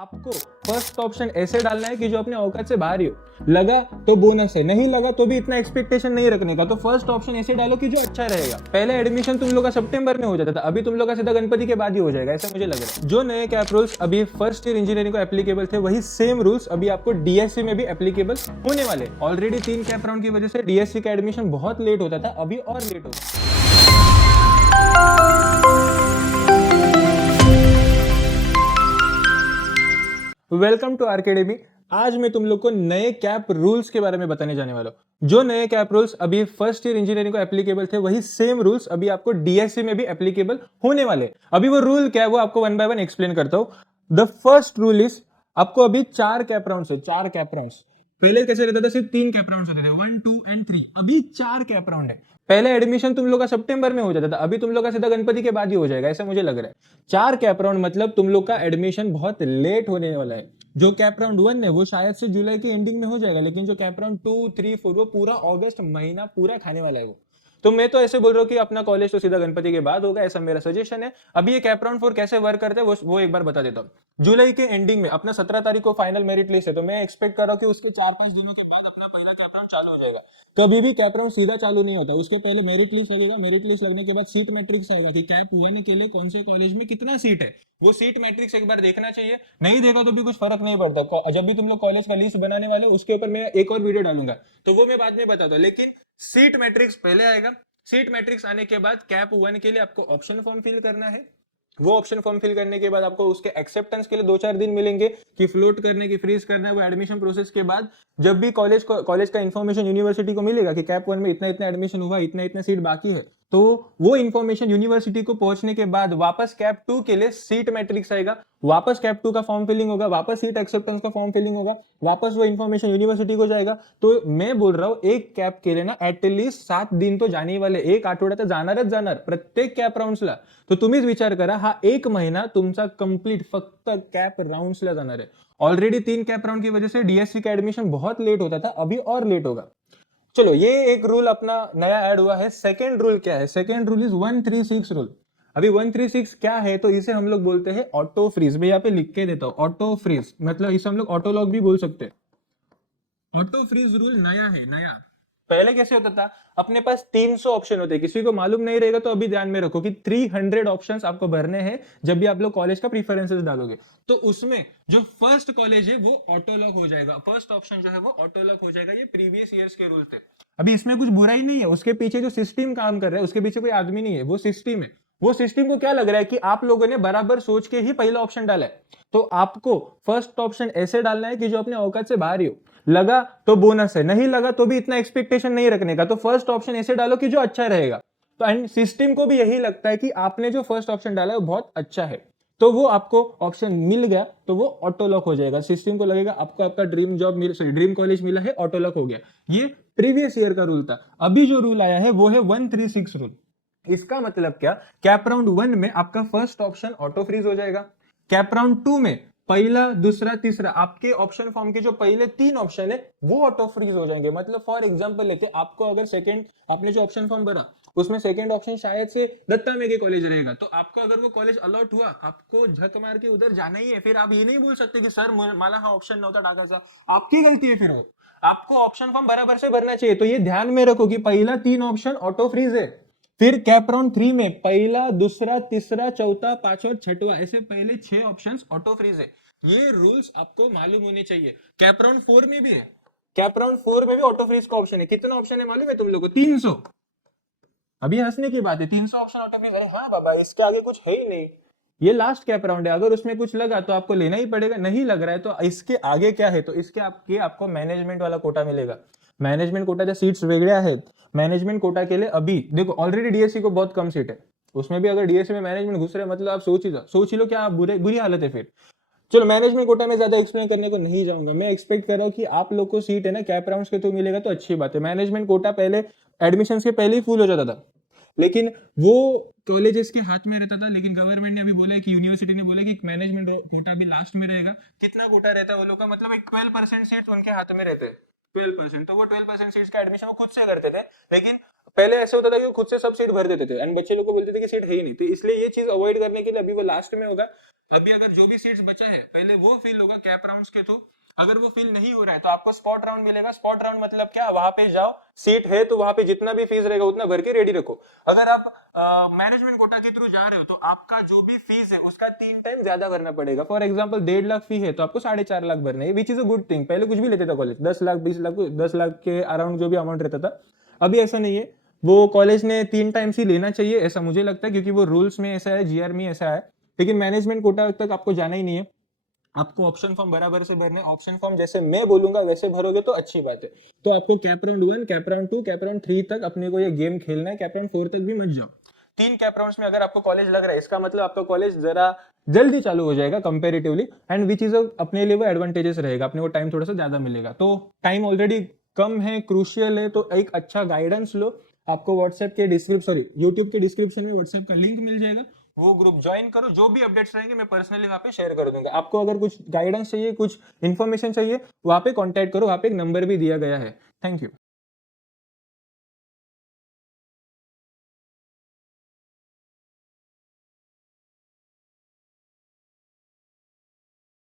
आपको first option ऐसे डालना है कि जो अपने औकात से बाहर ही हो। लगा तो बोनस है, नहीं लगा तो भी इतना एक्सपेक्टेशन नहीं रखने का। तो फर्स्ट ऑप्शन ऐसे डालो कि जो अच्छा रहेगा। पहले एडमिशन तुम लोग का सितंबर में हो जाता था, अभी तुम लोग का सीधा गणपति के बाद ही हो जाएगा, ऐसा मुझे लग रहा है। जो नए कैप रूल्स अभी फर्स्ट ईयर इंजीनियरिंग को एप्लीकेबल थे, वही सेम रूल्स अभी आपको डीएससी में भी एप्लीकेबल होने वाले। ऑलरेडी 3 कैप राउंड की वजह से डीएससी का एडमिशन बहुत लेट होता था, अभी और लेट होगा। Welcome to RKademy. आज मैं तुम लोग को नए कैप रूल्स के बारे में बताने जाने वाला हूं। जो नए कैप रूल्स अभी फर्स्ट ईयर इंजीनियरिंग को एप्लीकेबल थे, वही सेम रूल्स अभी आपको डीएससी में भी एप्लीकेबल होने वाले। अभी वो रूल क्या है वो आपको वन बाय वन एक्सप्लेन करता हूं। द फर्स्ट रूल इज, आपको अभी 4 कैप राउंड्स है, 4 कैप राउंड्स। पहले कैसे रहता था, सिर्फ 3 कैप राउंड्स होते थे, 1, 2 एंड 3। अभी 4 कैप राउंड है। पहले एडमिशन तुम लोग का सितंबर में हो जाता था, अभी तुम लोग का सीधा गणपति के बाद ही हो जाएगा, ऐसा मुझे लग रहा है। 4 कैप राउंड मतलब तुम लोग का एडमिशन बहुत लेट होने वाला है। जो कैप राउंड 1 है वो शायद से जुलाई के एंडिंग में हो जाएगा, लेकिन जो कैप राउंड 2, 3, 4 वो पूरा अगस्त महीना पूरा खाने वाला है वो। तो मैं तो ऐसे बोल रहा हूँ कि अपना कॉलेज तो सीधा गणपति के बाद होगा, ऐसा मेरा सजेशन है। अभी ये कैप राउंड 4 कैसे वर्क करते हैं वो एक बार बता देता हूँ। जुलाई के एंडिंग में अपना 17 तारीख को फाइनल मेरिट लिस्ट है, तो मैं एक्सपेक्ट कर रहा हूँ कि उसके 4-5 दिनों के बाद अपना पहला कैप राउंड चालू हो जाएगा। कभी भी कैप राउंड सीधा चालू नहीं होता, उसके पहले मेरिट लिस्ट लगेगा। मेरिट लिस्ट लगने के बाद सीट मैट्रिक्स आएगा कि कैप 1 के लिए कौन से कॉलेज में कितना सीट है। वो सीट मैट्रिक्स एक बार देखना चाहिए, नहीं देखा तो भी कुछ फर्क नहीं पड़ता। जब भी तुम लोग कॉलेज का लिस्ट बनाने वाले हो उसके ऊपर मैं एक और वीडियो डालूंगा, तो वो मैं बाद में बताता हूँ। लेकिन सीट मैट्रिक्स पहले आएगा। सीट मैट्रिक्स आने के बाद कैप 1 के लिए आपको ऑप्शन फॉर्म फिल करना है। वो ऑप्शन फॉर्म फिल करने के बाद आपको उसके एक्सेप्टेंस के लिए 2-4 दिन मिलेंगे कि फ्लोट करने की, फ्रीज करना है। वो एडमिशन प्रोसेस के बाद जब भी कॉलेज का इन्फॉर्मेशन यूनिवर्सिटी को मिलेगा कि कैप 1 में इतना इतना एडमिशन हुआ, इतना इतना सीट बाकी है, तो वो इन्फॉर्मेशन यूनिवर्सिटी को पहुंचने के बाद वापस कैप 2 के लिए सीट मैट्रिक्स आएगा। वापस कैप 2 का फॉर्म फिलिंग होगा, वापस सीट एक्सेप्टेंस का फॉर्म फिलिंग होगा, वापस वो इन्फॉर्मेशन यूनिवर्सिटी को जाएगा। तो मैं बोल रहा हूँ एक कैप के लिए ना एटलीस्ट 7 दिन तो जाने वाले, एक आठवडा तर जाणारच जाणार प्रत्येक कॅप राउंड्सला। तो तुम्हीच विचार करा, हा एक महिना तुमचा कंप्लीट फक्त कॅप राउंड्सला जाणार है। ऑलरेडी 3 कैप राउंड की वजह से डीएससी का एडमिशन बहुत लेट होता था, अभी और लेट होगा। चलो, ये एक रूल अपना नया ऐड हुआ है। सेकेंड रूल क्या है? Second rule is 136 rule. अभी 136 क्या है? तो इसे हम लोग बोलते हैं ऑटो फ्रीज। मैं यहाँ पे लिख के देता हूं, ऑटो फ्रीज मतलब इसे हम लोग ऑटो लॉक भी बोल सकते हैं। ऑटो फ्रीज रूल नया है, नया। पहले कैसे होता था, अपने पास 300 ऑप्शन होते हैं। किसी को मालूम नहीं रहेगा तो अभी ध्यान में रखो कि 300 ऑप्शंस आपको भरने हैं जब भी आप लोग कॉलेज का प्रीफरेंसेस डालोगे। तो उसमें जो फर्स्ट कॉलेज है वो ऑटो लॉक हो जाएगा, फर्स्ट ऑप्शन जो है वो ऑटो लॉक हो जाएगा। ये प्रीवियस ईयर्स के रूल थे। अभी इसमें कुछ बुराई नहीं है, उसके पीछे जो सिस्टम काम कर रहा है उसके पीछे कोई आदमी नहीं है, वो सिस्टम है। वो सिस्टम को क्या लग रहा है कि आप लोगों ने बराबर सोच के ही पहला ऑप्शन डाला है। तो आपको फर्स्ट ऑप्शन ऐसे डालना है कि जो अपने औकात से बाहर ही हो। लगा तो बोनस है, नहीं लगा तो भी इतना एक्सपेक्टेशन नहीं रखने का। तो फर्स्ट ऑप्शन ऐसे डालो कि जो अच्छा रहेगा। तो एंड सिस्टम को भी यही लगता है कि आपने जो फर्स्ट ऑप्शन डाला है वो बहुत अच्छा है, तो वो आपको ऑप्शन मिल गया तो वो ऑटो लॉक हो जाएगा। सिस्टम को लगेगा आपको आपका ड्रीम जॉब ड्रीम कॉलेज मिला है, ऑटो लॉक हो गया। ये प्रीवियस ईयर का रूल था। अभी जो रूल आया है वो है 136 रूल। इसका मतलब क्या, कैप राउंड 1 में आपका फर्स्ट ऑप्शन ऑटो फ्रीज हो जाएगा। कैप राउंड 2 में पहला, दूसरा, तीसरा आपके ऑप्शन फॉर्म के जो पहले 3 ऑप्शन है वो ऑटो फ्रीज हो जाएंगे। मतलब फॉर एग्जांपल लेके आपको अगर सेकंड, आपने जो ऑप्शन फॉर्म भरा उसमें सेकंड ऑप्शन शायद से दत्ता मेघे कॉलेज रहेगा, तो आपको अगर वो कॉलेज अलॉट हुआ, आपको झक मार के उधर जाना ही है। फिर आप ये नहीं बोल सकते कि सर मला हा ऑप्शन नव्हता टाकायचा, आपकी गलती है। फिर आपको ऑप्शन फॉर्म बराबर से भरना चाहिए। तो ये ध्यान में रखो कि पहला 3 ऑप्शन ऑटो फ्रीज है। फिर कैप राउंड 3 में पहला, दूसरा, तीसरा, चौथा, पांचवा, छठवा, ऐसे पहले 6 ऑप्शंस ऑटो फ्रीज है। ये रूल्स आपको मालूम होने चाहिए। कैप राउंड 4 में भी है, कैप राउंड 4 में भी ऑटो फ्रीज का ऑप्शन है। कितना ऑप्शन है मालूम है तुम लोगों को? 300। अभी हंसने की बात है, 300 ऑप्शन ऑटो फ्रीज। अरे हाँ बाबा, इसके आगे कुछ है ही नहीं। ये लास्ट कैप राउंड है, अगर उसमें कुछ लगा तो आपको लेना ही पड़ेगा, नहीं लग रहा है तो इसके आगे क्या है, तो इसके आपको मैनेजमेंट वाला कोटा मिलेगा। मॅनेजमेंट कोटाच्या सीट्स वेगळ्या आहेत। मैनेजमेंट कोटा के लिए अभी देखो, ऑलरेडी डीएससी को बहुत कम सीट है, उसमें भी अगर डीएससी में मैनेजमेंट घुस रहे मतलब आप सोच ही लो क्या बुरी हालत है फिर। चलो, मैनेजमेंट कोटा में ज्यादा एक्सप्लेन करने को नहीं जाऊंगा। मैं एक्सपेक्ट कर रहा हूँ कि आप लोग को सीट है ना कैप राउंड्स के थ्रू मिलेगा तो अच्छी बात है। मैनेजमेंट कोटा पहले एडमिशन के पहले ही फुल हो जाता था, लेकिन वो कॉलेजेस के हाथ में रहता था। लेकिन गवर्नमेंट ने अभी बोला है कि यूनिवर्सिटी ने बोला कि मैनेजमेंट कोटा भी लास्ट में रहेगा। कितना कोटा रहता है वो लोग का, मतलब एक 12% सीट उनके हाथ में रहते हैं। 12%, तो वो 12% सीट्स का एडमिशन वो खुद से करते थे। लेकिन पहले ऐसे होता था कि वो खुद से सब सीट भर देते थे एंड बच्चे लोग को बोलते थे कि सीट है ही नहीं, तो इसलिए ये चीज अवॉइड करने के लिए अभी वो लास्ट में होगा। अभी अगर जो भी सीट्स बचा है पहले वो फिल होगा कैप राउंड्स के थ्रू। अगर वो फिल नहीं हो रहा है तो आपको स्पॉट राउंड मिलेगा। स्पॉट राउंड मतलब क्या, वहां पे जाओ, सीट है तो वहां पे जितना भी फीस रहेगा उतना भर के रेडी रखो। अगर आप मैनेजमेंट कोटा के थ्रू जा रहे हो तो आपका जो भी फीस है उसका 3 टाइम ज्यादा भरना पड़ेगा। फॉर एग्जाम्पल 1.5 लाख फी है तो आपको 4.5 लाख भरना है, which is a good thing. पहले कुछ भी लेते था कॉलेज, 10 लाख 20 लाख 10 लाख के अराउंड जो भी अमाउंट रहता था। अभी ऐसा नहीं है, वो कॉलेज ने 3 टाइम्स ही लेना चाहिए ऐसा मुझे लगता है, क्योंकि वो रूल्स में ऐसा है, जीआर में ऐसा है। लेकिन मैनेजमेंट कोटा तक आपको जाना ही नहीं है, आपको ऑप्शन फॉर्म बराबर से भरने। ऑप्शन फॉर्म जैसे मैं बोलूंगा वैसे भरोगे तो अच्छी बात है। तो आपको cap round 1, cap round 2, cap round 3 तक अपने को ये गेम खेलना है। कैप राउंड 4 तक भी मत जाओ। 3 कैप राउंड्स में अगर आपको कॉलेज लग रहा है, इसका मतलब आपका कॉलेज जरा जल्दी चालू हो जाएगा कंपेरेटिवली, एंड विच इज अपने लिए वो एडवांटेजेस रहेगा, अपने को टाइम थोड़ा सा ज्यादा मिलेगा। तो टाइम ऑलरेडी कम है, क्रूशियल है, तो एक अच्छा गाइडेंस लो। आपको व्हाट्सएप के डिस्क्रिप्शन, यूट्यूब के डिस्क्रिप्शन में व्हाट्सएप का लिंक मिल जाएगा, वो ग्रुप ज्वाइन करो। जो भी अपडेट्स रहेंगे मैं पर्सनली वहां पे शेयर कर दूंगा। आपको अगर कुछ गाइडेंस चाहिए, कुछ इन्फॉर्मेशन चाहिए, वहां पे कांटेक्ट करो, वहां पे एक नंबर भी दिया गया है। Thank you.